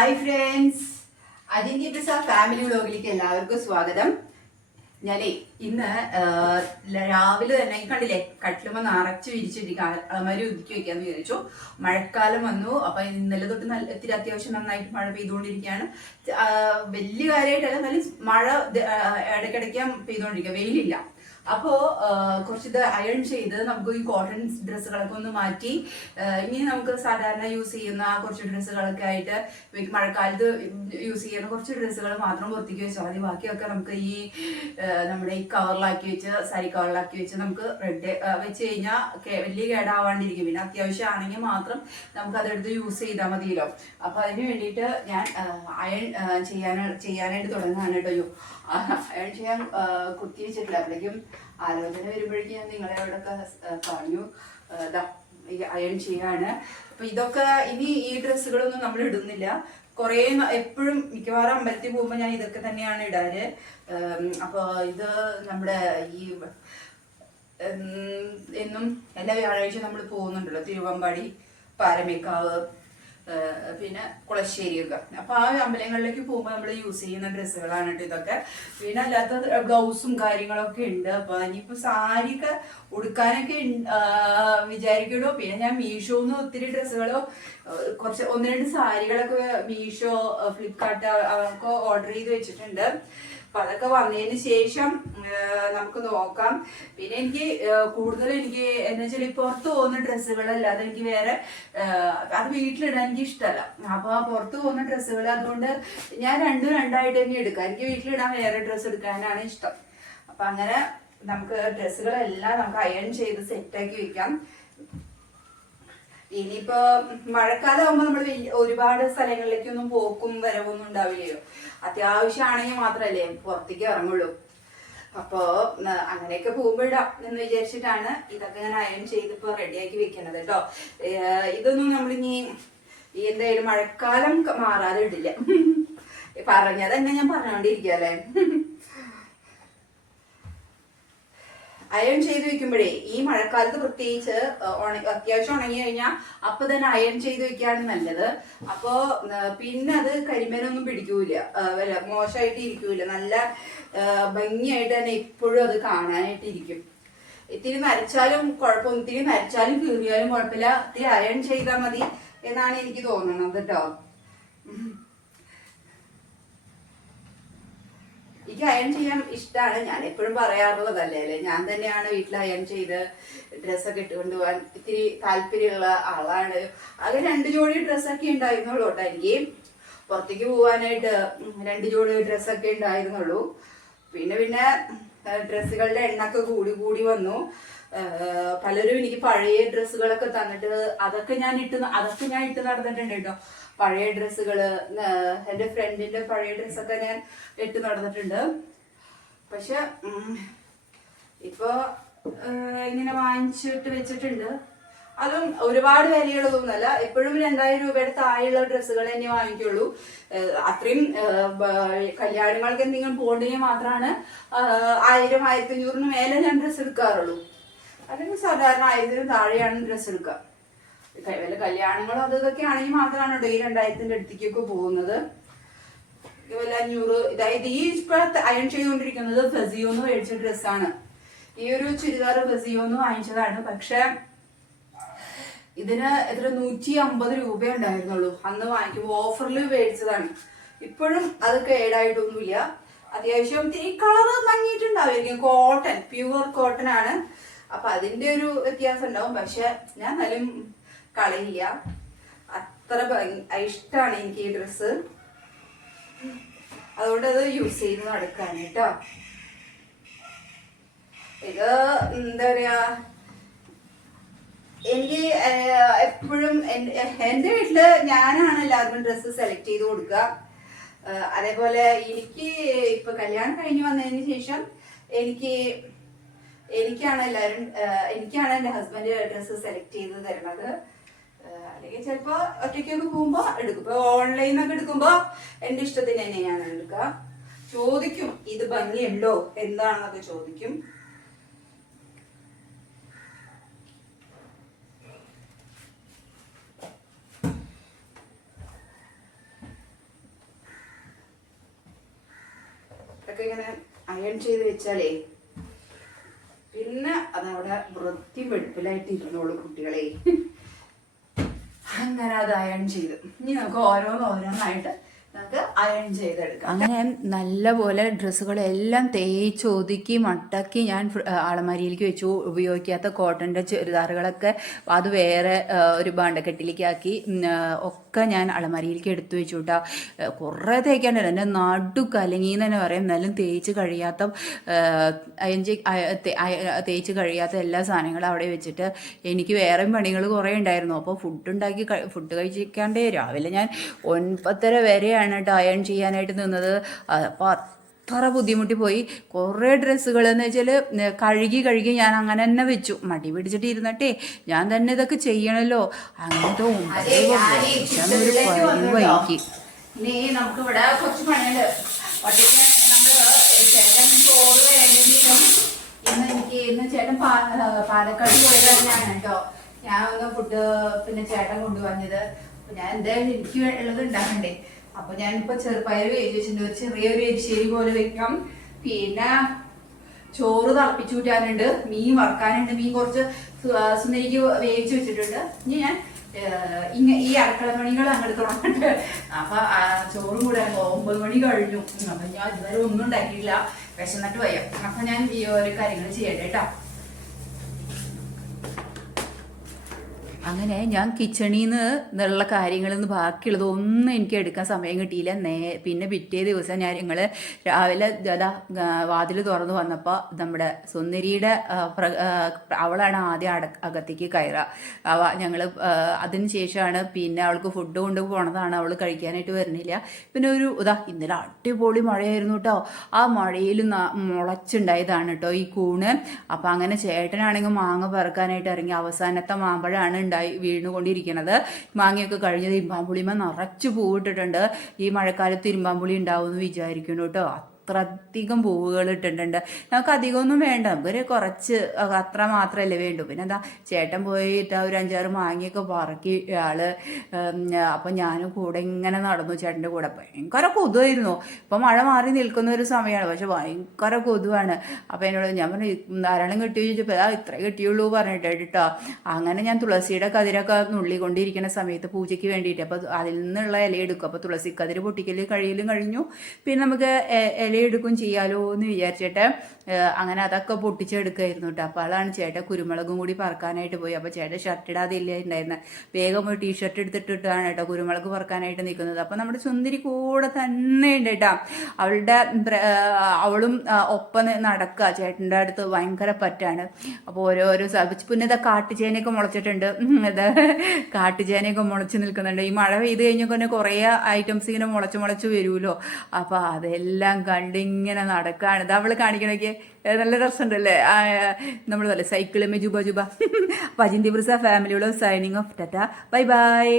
Hi friends, അജിന്ത്യ Prasad family വ്ലോഗിലേക്ക് എല്ലാവർക്കും സ്വാഗതം. ഞാനേ ഇന്ന് രാവിലെ തന്നെ കണ്ടില്ലേ കട്ടിലുമ്പോൾ നിറച്ച് വിരിച്ചിരിക്കുക അമരി ഒതുക്കി വെക്കാന്ന് വിചാരിച്ചു. മഴക്കാലം വന്നു. അപ്പൊ ഇന്നലെ തൊട്ട് ഇത്തിരി അത്യാവശ്യം നന്നായിട്ട് മഴ പെയ്തുകൊണ്ടിരിക്കുകയാണ്. വലിയ കാര്യമായിട്ടല്ല, നല്ല മഴ ഇടയ്ക്കിടയ്ക്ക് പെയ്തുകൊണ്ടിരിക്കുക, വെയിലില്ല. അപ്പോ കുറച്ചിത് അയൺ ചെയ്ത് നമുക്ക് ഈ കോട്ടൺ ഡ്രസ്സുകളൊക്കെ ഒന്ന് മാറ്റി ഇനി നമുക്ക് സാധാരണ യൂസ് ചെയ്യുന്ന കുറച്ച് ഡ്രസ്സുകളൊക്കെ ആയിട്ട് മഴക്കാലത്ത് യൂസ് ചെയ്യുന്ന കുറച്ച് ഡ്രസ്സുകൾ മാത്രം പുറത്തേക്ക് വെച്ചാൽ മതി. ബാക്കിയൊക്കെ നമുക്ക് ഈ നമ്മുടെ ഈ കവറിലാക്കി വെച്ച് സാരി കവറിലാക്കി വെച്ച് നമുക്ക് റെഡ് വെച്ച് കഴിഞ്ഞാൽ വലിയ കേടാവാണ്ടിരിക്കും. പിന്നെ അത്യാവശ്യമാണെങ്കിൽ മാത്രം നമുക്ക് അതെടുത്ത് യൂസ് ചെയ്താൽ മതിയല്ലോ. അപ്പൊ അതിന് വേണ്ടിയിട്ട് ഞാൻ അയൺ ചെയ്യാനായിട്ട് തുടങ്ങുകയാണ് കേട്ടോ. അയൺ ചെയ്യാൻ കുത്തി വെച്ചിട്ടില്ല. അപ്പോഴേക്കും ആലോചന വരുമ്പോഴേക്കും ഞാൻ നിങ്ങളെവിടൊക്കെ പറഞ്ഞു അയൺ ചെയ്യാണ്. അപ്പൊ ഇതൊക്കെ ഇനി ഈ ഡ്രസ്സുകളൊന്നും നമ്മൾ ഇടുന്നില്ല. കുറേ എപ്പോഴും മിക്കവാറും അമ്പലത്തിൽ പോകുമ്പോൾ ഞാൻ ഇതൊക്കെ തന്നെയാണ് ഇടാറ്. അപ്പൊ ഇത് നമ്മുടെ ഈ എന്നും എല്ലാ വ്യാഴാഴ്ച നമ്മൾ പോകുന്നുണ്ടല്ലോ, തിരുവമ്പാടി, പാരമേക്കാവ്, പിന്നെ കുളശ്ശേരിയൊക്കെ. അപ്പൊ ആ അമ്പലങ്ങളിലേക്ക് പോകുമ്പോൾ നമ്മൾ യൂസ് ചെയ്യുന്ന ഡ്രസ്സുകളാണ് കേട്ടോ ഇതൊക്കെ. പിന്നെ അല്ലാത്ത ബ്ലൗസും കാര്യങ്ങളൊക്കെ ഉണ്ട്. അപ്പൊ ഇനിയിപ്പോ സാരിയൊക്കെ ഉടുക്കാനൊക്കെ വിചാരിക്കണോ. പിന്നെ ഞാൻ മീഷോന്ന് ഒത്തിരി ഡ്രസ്സുകളോ കുറച്ച് 1-2 സാരികളൊക്കെ മീഷോ, ഫ്ലിപ്കാർട്ട് ഒക്കെ ഓർഡർ ചെയ്ത് വെച്ചിട്ടുണ്ട്. അപ്പൊ അതൊക്കെ വന്നതിന് ശേഷം നമുക്ക് നോക്കാം. പിന്നെ എനിക്ക് കൂടുതൽ എനിക്ക് എന്താ വെച്ചാൽ പുറത്ത് പോകുന്ന ഡ്രസ്സുകളല്ലാതെ എനിക്ക് വേറെ അത് വീട്ടിലിടാൻ എനിക്ക് ഇഷ്ടമല്ല. അപ്പൊ പുറത്ത് പോകുന്ന ഡ്രസ്സുകൾ അതുകൊണ്ട് ഞാൻ രണ്ടായിട്ട് തന്നെ എടുക്കാം. എനിക്ക് വീട്ടിലിടാൻ വേറെ ഡ്രസ്സ് എടുക്കാനാണ് ഇഷ്ടം. അപ്പൊ അങ്ങനെ നമുക്ക് ഡ്രസ്സുകളെല്ലാം നമുക്ക് അയൺ ചെയ്ത് സെറ്റാക്കി വെക്കാം. ഇനിയിപ്പോ മഴക്കാലം ആകുമ്പോൾ നമ്മൾ ഒരുപാട് സ്ഥലങ്ങളിലേക്കൊന്നും പോക്കും വരവൊന്നും ഉണ്ടാവില്ലയോ. അത്യാവശ്യമാണെങ്കിൽ മാത്രല്ലേ പുറത്തേക്ക് ഇറങ്ങുള്ളൂ. അപ്പോ അങ്ങനെയൊക്കെ പോകുമ്പോഴാ എന്ന് വിചാരിച്ചിട്ടാണ് ഇതൊക്കെ ഞാൻ അയൺ ചെയ്തിപ്പോ റെഡിയാക്കി വെക്കണത് കേട്ടോ. ഇതൊന്നും നമ്മളിനി എന്തായാലും മഴക്കാലം മാറാതെ ഇടില്ല. പറഞ്ഞതന്നെ ഞാൻ പറഞ്ഞോണ്ടിരിക്കല്ലേ. അയൺ ചെയ്ത് വെക്കുമ്പോഴേ ഈ മഴക്കാലത്ത് പ്രത്യേകിച്ച് അത്യാവശ്യം ഉണങ്ങി കഴിഞ്ഞാൽ അപ്പൊ തന്നെ അയൺ ചെയ്ത് വെക്കാണ് നല്ലത്. അപ്പോ പിന്നെ അത് കരിമേനൊന്നും പിടിക്കൂല, മോശമായിട്ട് ഇരിക്കൂല. നല്ല ഭംഗിയായിട്ട് തന്നെ എപ്പോഴും അത് കാണാനായിട്ട് ഇരിക്കും. ഇത്തിരി നരച്ചാലും കുഴപ്പമൊന്നും, ഇത്തിരി നരച്ചാലും കീറിയാലും കുഴപ്പമില്ല. ഇത്തിരി അയൺ ചെയ്താൽ മതി എന്നാണ് എനിക്ക് തോന്നുന്നത് കേട്ടോ. എനിക്ക് അയൺ ചെയ്യാൻ ഇഷ്ടമാണ്. ഞാൻ എപ്പോഴും പറയാറുള്ളതല്ലേ അല്ലേ, ഞാൻ തന്നെയാണ് വീട്ടിൽ അയൺ ചെയ്ത് ഡ്രസ്സൊക്കെ ഇട്ടുകൊണ്ട് പോകാൻ ഇത്തിരി താല്പര്യമുള്ള ആളാണ്. അത് 2 ജോഡി ഡ്രസ്സൊക്കെ ഉണ്ടായിരുന്നുള്ളൂ കേട്ടോ. എനിക്ക് പുറത്തേക്ക് പോകാനായിട്ട് 2 ജോഡി ഡ്രസ്സൊക്കെ ഉണ്ടായിരുന്നുള്ളൂ. പിന്നെ ഡ്രസ്സുകളുടെ എണ്ണൊക്കെ കൂടി വന്നു. പലരും എനിക്ക് പഴയ ഡ്രസ്സുകളൊക്കെ തന്നിട്ട് അതൊക്കെ ഞാൻ ഇട്ട് നടന്നിട്ടുണ്ട് കേട്ടോ. പഴയ ഡ്രസ്സുകള് എൻ്റെ ഫ്രണ്ടിന്റെ പഴയ ഡ്രസ്സൊക്കെ ഞാൻ ഇട്ട് നടന്നിട്ടുണ്ട്. പക്ഷെ ഇപ്പൊ ഇങ്ങനെ വാങ്ങിച്ചിട്ട് വെച്ചിട്ടുണ്ട്. അതും ഒരുപാട് വിലയുള്ളതൊന്നുമല്ല. എപ്പോഴും 2000 രൂപയുടെ താഴെയുള്ള ഡ്രസ്സുകൾ തന്നെ വാങ്ങിക്കുള്ളൂ. അത്രയും കല്യാണങ്ങൾക്ക് എന്തെങ്കിലും പോകണ്ടെങ്കിൽ മാത്രമാണ് 1000-1500 മേലെ ഞാൻ ഡ്രസ്സ് എടുക്കാറുള്ളൂ. അല്ലെങ്കിൽ സാധാരണ 1000 താഴെയാണ് ഡ്രസ്സ് എടുക്കുക. വല്ല കല്യാണങ്ങളോ അതൊക്കെ ആണെങ്കിൽ മാത്രമാണ് കേട്ടോ ഈ 2000-ന്റെ അടുത്തേക്കൊക്കെ പോകുന്നത്. വല്ല 500. ഇതായത് ഈ ഇപ്പൊ അയൺ ചെയ്തുകൊണ്ടിരിക്കുന്നത് ഫെസിയോന്ന് മേടിച്ച ഡ്രസ്സാണ്. ഈ ഒരു ചുരിദാർ ഫെസിയോന്ന് വാങ്ങിച്ചതാണ്. പക്ഷെ ഇതിന് എത്ര 150 രൂപ ഉണ്ടായിരുന്നുള്ളൂ അന്ന് വാങ്ങിക്കുമ്പോൾ. ഓഫറിൽ മേടിച്ചതാണ്. ഇപ്പോഴും അത് കേടായിട്ടൊന്നുമില്ല. അത്യാവശ്യം ഈ കളറ് മങ്ങിയിട്ടുണ്ടാവുമായിരിക്കും. കോട്ടൺ, പ്യുവർ കോട്ടൺ ആണ്. അപ്പൊ അതിന്റെ ഒരു വ്യത്യാസം ഉണ്ടാവും. പക്ഷെ ഞാൻ എന്നാലും കളയില്ല. അത്ര ഇഷ്ടമാണ് എനിക്ക് ഈ ഡ്രസ്സ്. അതുകൊണ്ട് അത് യൂസ് ചെയ്ത് നടക്കാണ് കേട്ടോ. ഇത് എന്താ പറയാ, എനിക്ക് എപ്പോഴും എന്റെ വീട്ടില് ഞാനാണ് എല്ലാവർക്കും ഡ്രസ്സ് സെലക്ട് ചെയ്ത് കൊടുക്കുക. അതേപോലെ എനിക്ക് ഇപ്പൊ കല്യാണം കഴിഞ്ഞ് വന്നതിന് ശേഷം എനിക്കാണ് എന്റെ ഹസ്ബൻഡ് ഡ്രസ്സ് സെലക്ട് ചെയ്ത് തരുന്നത്. അല്ലെങ്കിൽ ചിലപ്പോ ഒറ്റയ്ക്കൊക്കെ പോകുമ്പോ എടുക്കും. ഇപ്പൊ ഓൺലൈനൊക്കെ എടുക്കുമ്പോ എന്റെ ഇഷ്ടത്തിന് തന്നെയാണ് എടുക്കുക. ചോദിക്കും ഇത് ഭംഗിയുണ്ടോ എന്താണെന്നൊക്കെ ചോദിക്കും. ഒക്കെ ഇങ്ങനെ അയൺ ചെയ്ത് വെച്ചാലേ പിന്നെ അതവിടെ വൃത്തി വെടുപ്പിലായിട്ട് ഇരുന്നോളൂ കുട്ടികളെ. അങ്ങനെ അത് അയൺ ചെയ്ത് ഇനി നമുക്ക് ഓരോന്നായിട്ട് നമുക്ക് അയൺ ചെയ്തെടുക്കാം. അങ്ങനെ നല്ലപോലെ ഡ്രസ്സുകളെല്ലാം തേച്ച് ഒതുക്കി മടക്കി ഞാൻ അലമാരിയിലേക്ക് വെച്ചു. ഉപയോഗിക്കാത്ത കോട്ടൻ്റെ ചുരിദാറുകളൊക്കെ അത് വേറെ ഒരു ഭാണ്ഡക്കെട്ടിലേക്ക് ആക്കി ഒക്കെ ഞാൻ അലമാരിയിലേക്ക് എടുത്തു വെച്ചു കേട്ടോ. കുറേ തേക്കാനുണ്ട്, എൻ്റെ നടു കലങ്ങിന്ന് തന്നെ പറയാം. എന്നാലും തേച്ച് കഴിയാത്ത തേച്ച് കഴിയാത്ത എല്ലാ സാധനങ്ങളും അവിടെ വെച്ചിട്ട് എനിക്ക് വേറെ പണികൾ കുറേ ഉണ്ടായിരുന്നു. അപ്പോൾ ഫുഡ് കഴിച്ചിരിക്കാണ്ടേ രാവിലെ ഞാൻ 9:30 വരെയാണ് കേട്ടോ അയൺ ചെയ്യാനായിട്ട് നിന്നത്. അപ്പോൾ അത്ര ബുദ്ധിമുട്ടി പോയി. കുറേ ഡ്രസ്സുകൾ എന്ന് വെച്ചാൽ കഴുകി ഞാൻ അങ്ങനെ തന്നെ വെച്ചു. മടി പിടിച്ചിട്ട് ഇരുന്നിട്ടേ ഞാൻ തന്നെ ഇതൊക്കെ ചെയ്യണമല്ലോ. അങ്ങനത്തെ ഒരു പരിവായിക്ക്. ഇനി നമുക്കിവിടെ കുറച്ച് പണിയുണ്ട്. ചേട്ടൻ ചോറ് വേണ്ടിയിട്ടും ഇന്ന് ചേട്ടൻ പാലക്കാട് പോയതാണ് ഞാൻ കേട്ടോ. ഞാൻ ഒന്ന് ഫുഡ് പിന്നെ ചേട്ടൻ കൊണ്ടുവന്നത്. അപ്പൊ ഞാൻ എന്തായാലും എനിക്ക് ഉള്ളത് ഉണ്ടാക്കണ്ടേ. അപ്പൊ ഞാനിപ്പോ ചെറുപയർ വേവിച്ച് വെച്ചിട്ടുണ്ട്. ഒരു ചെറിയൊരു എരിശ്ശേരി പോലെ വെക്കാം. പിന്നെ ചോറ് തിളപ്പിച്ചു കൂട്ടാനുണ്ട്, മീൻ വറക്കാനുണ്ട്. മീൻ കുറച്ച് സുന്ദരിക്ക് വേവിച്ച് വെച്ചിട്ടുണ്ട്. ഇനി ഞാൻ ഈ അടുക്കള പണികൾ അങ്ങോട്ട് തുടങ്ങട്ടെ. അപ്പൊ ചോറും കൂടെ 9 മണി കഴിഞ്ഞു. അപ്പൊ ഞാൻ ഇതുവരെ ഒന്നും ഉണ്ടാക്കിയില്ല, വിശന്നിട്ട് വയ്യ. അപ്പൊ ഞാൻ ഈ ഓരോ കാര്യങ്ങൾ ചെയ്യട്ടെ കേട്ടോ. അങ്ങനെ ഞാൻ കിച്ചണിൽ നിന്നുള്ള കാര്യങ്ങളിൽ നിന്ന് ബാക്കിയുള്ളത് ഒന്നും എനിക്ക് എടുക്കാൻ സമയം കിട്ടിയില്ല. പിന്നെ പിറ്റേ ദിവസം ഞങ്ങൾ രാവിലെ വാതിൽ തുറന്ന് വന്നപ്പോൾ നമ്മുടെ സുന്ദരിയുടെ അവളാണ് ആദ്യം അകത്തേക്ക് കയറുക. ഞങ്ങൾ അതിന് ശേഷമാണ് പിന്നെ അവൾക്ക് ഫുഡ് കൊണ്ട് പോണതാണ്. അവൾ കഴിക്കാനായിട്ട് വരുന്നില്ല. പിന്നെ ഇന്നലെ അടിപൊളി മഴയായിരുന്നു കേട്ടോ. ആ മഴയിൽ മുളച്ചുണ്ടായതാണ് കേട്ടോ ഈ കൂണ്. അപ്പം അങ്ങനെ ചേട്ടനാണെങ്കിൽ മാങ്ങ പെറുക്കാനായിട്ട് ഇറങ്ങി. അവസാനത്തെ മാമ്പഴമാണ് വീണുകൊണ്ടിരിക്കുന്നത്. മാങ്ങയൊക്കെ കഴിഞ്ഞത് ഇരുമ്പാമ്പുളിമ നിറച്ച് പൂവിട്ടിട്ടുണ്ട്. ഈ മഴക്കാലത്ത് ഇരുമ്പാമ്പുളി ഉണ്ടാവും എന്ന് വിചാരിക്കുന്നു കേട്ടോ. അത്രയധികം പൂവുകൾ ഇട്ടിട്ടുണ്ട്. നമുക്ക് അധികമൊന്നും വേണ്ട, നമുക്കൊരു കുറച്ച് അത്ര മാത്രമല്ലേ വേണ്ടു. പിന്നെ എന്താ ചേട്ടൻ പോയിട്ട് ഒരു 5-6 മാങ്ങയൊക്കെ പറക്കി ആള്. അപ്പം ഞാനും കൂടെ ഇങ്ങനെ നടന്നു ചേട്ടൻ്റെ കൂടെ. ഭയങ്കര കൊതുവായിരുന്നു. ഇപ്പം മഴ മാറി നിൽക്കുന്ന ഒരു സമയമാണ്, പക്ഷെ ഭയങ്കര കൊതുവാണ്. അപ്പം എന്നോട് ഞാൻ പറഞ്ഞു ധാരാളം കിട്ടി ചോദിച്ചപ്പോൾ ഇത്രേ കിട്ടിയുള്ളൂ പറഞ്ഞിട്ട് കേട്ടോ. അങ്ങനെ ഞാൻ തുളസിയുടെ കതിരൊക്കെ നുള്ളിക്കൊണ്ടിരിക്കുന്ന സമയത്ത് പൂജയ്ക്ക് വേണ്ടിയിട്ട് അപ്പോൾ അതിൽ നിന്നുള്ള ഇല എടുക്കും. അപ്പോൾ തുളസി കതിര് പൊട്ടിക്കലും കഴിഞ്ഞു. പിന്നെ നമുക്ക് ഇല എടുക്കും ചെയ്യാലോ എന്ന് വിചാരിച്ചിട്ട് അങ്ങനെ അതൊക്കെ പൊട്ടിച്ചെടുക്കായിരുന്നു കേട്ടോ. അപ്പോൾ ആളാണ് ചേട്ടൻ കുരുമുളകും കൂടി പറക്കാനായിട്ട് പോയി. അപ്പോൾ ചേട്ടൻ ഷർട്ട് ഇടാതെ ഇല്ല ഉണ്ടായിരുന്നത്. വേഗം ഒരു ടീഷർട്ട് എടുത്തിട്ടിട്ടാണ് കേട്ടോ കുരുമുളക് പറക്കാനായിട്ട് നിൽക്കുന്നത്. അപ്പോൾ നമ്മുടെ സുന്ദരി കൂടെ തന്നെ ഉണ്ട് കേട്ടോ. അവളും ഒപ്പം നടക്കുക. ചേട്ടൻ്റെ അടുത്ത് ഭയങ്കര പറ്റാണ്. അപ്പോൾ ഓരോരോ പിന്നെ ഇതാ കാട്ടുചേനയൊക്കെ മുളച്ചിട്ടുണ്ട്. കാട്ടുചേനയൊക്കെ മുളച്ച് നിൽക്കുന്നുണ്ട്. ഈ മഴ പെയ്ത് കഴിഞ്ഞൊക്കെ തന്നെ കുറേ ഐറ്റംസ് ഇങ്ങനെ മുളച്ച് വരുമല്ലോ. അപ്പോൾ അതെല്ലാം കണ്ടിങ്ങനെ നടക്കുകയാണ്. ഇത് അവൾ കാണിക്കണൊക്കെ നല്ല രസമുണ്ടല്ലേ. നമ്മൾ സൈക്കിള് ജുബ. അപ്പോൾ അജിന്തി ബ്രിസ ഫാമിലിയുള്ള സൈനിങ് ഓഫ്. ടാറ്റ, ബൈ ബൈ.